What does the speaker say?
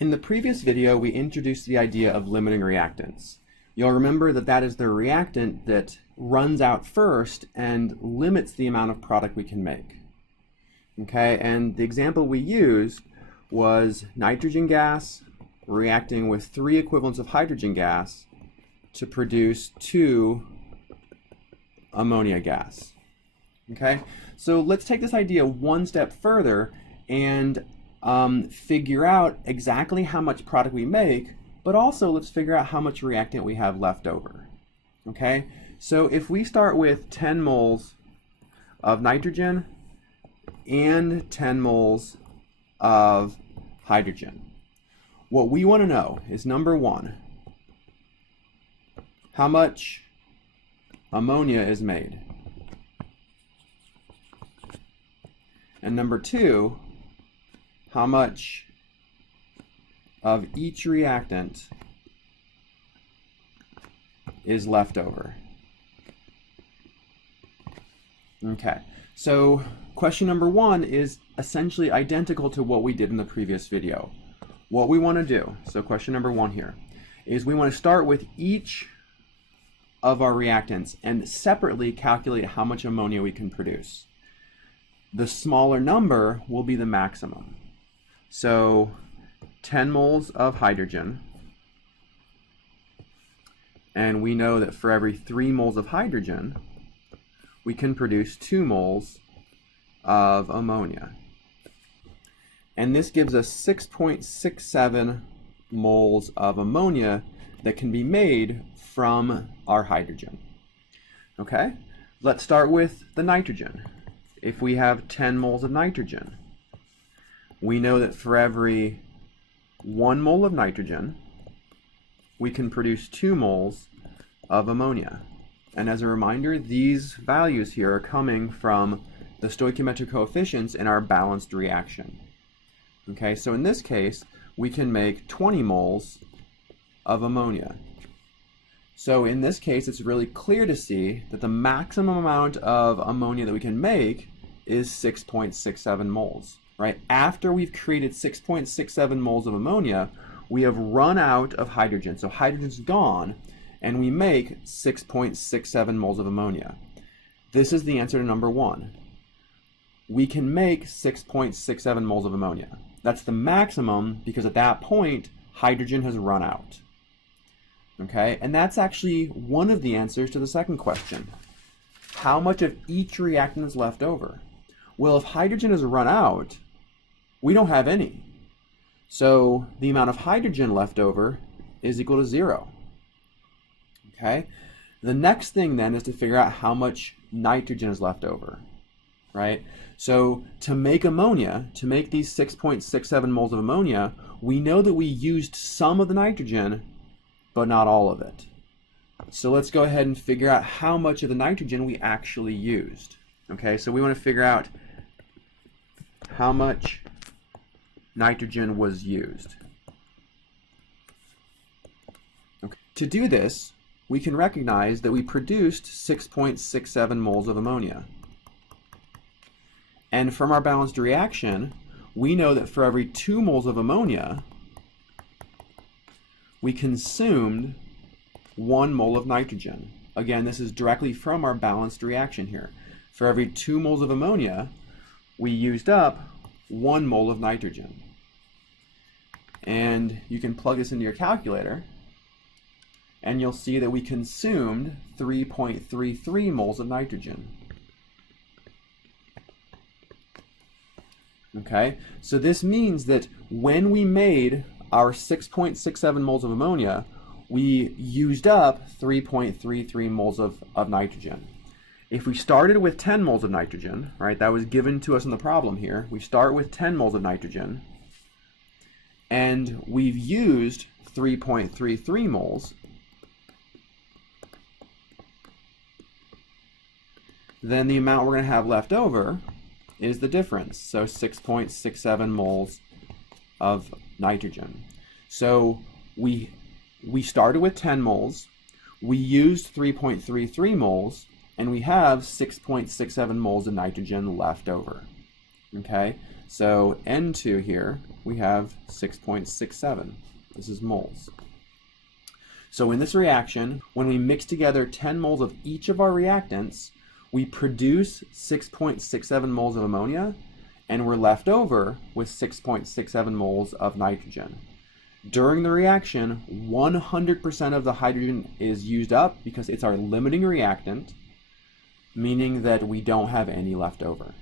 In the previous video, we introduced the idea of limiting reactants. You'll remember that that is the reactant that runs out first and limits the amount of product we can make. Okay, and the example we used was nitrogen gas reacting with 3 equivalents of hydrogen gas to produce 2 ammonia gas. Okay, so let's take this idea one step further and figure out exactly how much product we make, but also let's figure out how much reactant we have left over. Okay, so if we start with 10 moles of nitrogen and 10 moles of hydrogen, what we want to know is, number one, how much ammonia is made, and number two, how much of each reactant is left over. Okay, so question number one is essentially identical to what we did in the previous video. What we want to do, so question number one here, is we want to start with each of our reactants and separately calculate how much ammonia we can produce. The smaller number will be the maximum. So 10 moles of hydrogen, and we know that for every 3 moles of hydrogen, we can produce 2 moles of ammonia. And this gives us 6.67 moles of ammonia that can be made from our hydrogen. Okay, let's start with the nitrogen. If we have 10 moles of nitrogen, we know that for every 1 mole of nitrogen, we can produce 2 moles of ammonia. And as a reminder, these values here are coming from the stoichiometric coefficients in our balanced reaction. Okay, so in this case, we can make 20 moles of ammonia. So in this case, it's really clear to see that the maximum amount of ammonia that we can make is 6.67 moles. Right? After we've created 6.67 moles of ammonia, we have run out of hydrogen. So hydrogen's gone, and we make 6.67 moles of ammonia. This is the answer to number one. We can make 6.67 moles of ammonia. That's the maximum because at that point, hydrogen has run out. Okay, and that's actually one of the answers to the second question. How much of each reactant is left over? Well, if hydrogen has run out, we don't have any. So the amount of hydrogen left over is equal to 0. Okay? The next thing then is to figure out how much nitrogen is left over. Right? So to make ammonia, to make these 6.67 moles of ammonia, we know that we used some of the nitrogen, but not all of it. So let's go ahead and figure out how much of the nitrogen we actually used. Okay, so we want to figure out how much nitrogen was used. Okay. To do this, we can recognize that we produced 6.67 moles of ammonia. And from our balanced reaction, we know that for every 2 moles of ammonia, we consumed 1 mole of nitrogen. Again, this is directly from our balanced reaction here. For every 2 moles of ammonia, we used up 1 mole of nitrogen. And you can plug this into your calculator, and you'll see that we consumed 3.33 moles of nitrogen. Okay, so this means that when we made our 6.67 moles of ammonia, we used up 3.33 moles of nitrogen. If we started with 10 moles of nitrogen, right, that was given to us in the problem here, we start with 10 moles of nitrogen, and we've used 3.33 moles, then the amount we're going to have left over is the difference, so 6.67 moles of nitrogen. So we started with 10 moles, we used 3.33 moles, and we have 6.67 moles of nitrogen left over. Okay, So N2 here, we have 6.67. This is moles. So in this reaction, when we mix together 10 moles of each of our reactants, we produce 6.67 moles of ammonia, and we're left over with 6.67 moles of nitrogen. During the reaction, 100% of the hydrogen is used up because it's our limiting reactant, meaning that we don't have any left over.